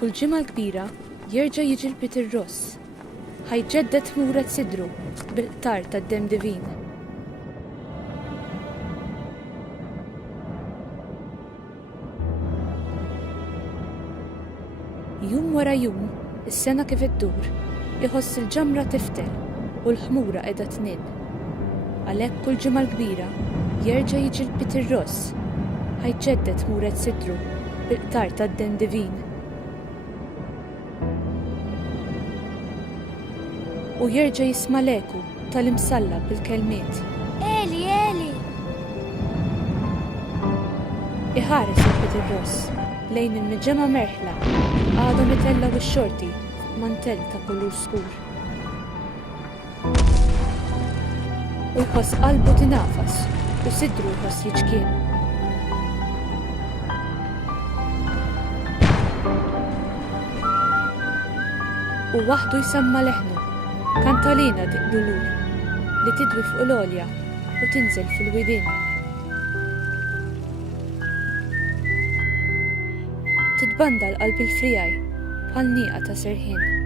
Kull ġimgħa kbira jerġa' jiġi l-Bit ir-Ross. Ħajġeddet muret sidru bil-qtar tad-Dem Divin. Jum wara jum, is-sena kif iddur, iħoss il-ġamra tiftel u l-ħmura qiegħda tninn. Għalhekk kull ġimgħa kbira jerġa' jiġi l-Bit ir-Ross. Ħajġeddet muret sidru bil-qtar tad-Dem Divin. U jerġa' jisma' l-eku tal-imsallab bil-kelmiet. Eli, Eli! Iħares il-Bit ir-Ross lejn il-miġġema merħla għadhom itellaw ix-xorti mantell ta' kulur skur. U jħoss qalbu tinafas u sidru jħoss jiġkien. U waħdu jsemma leħnu, kantalina diqdu lur li tidwi fuq l-olja u tinżel fil-widien. Titbanda l-qalb il-frijaj bħal nieqa ta' serħin.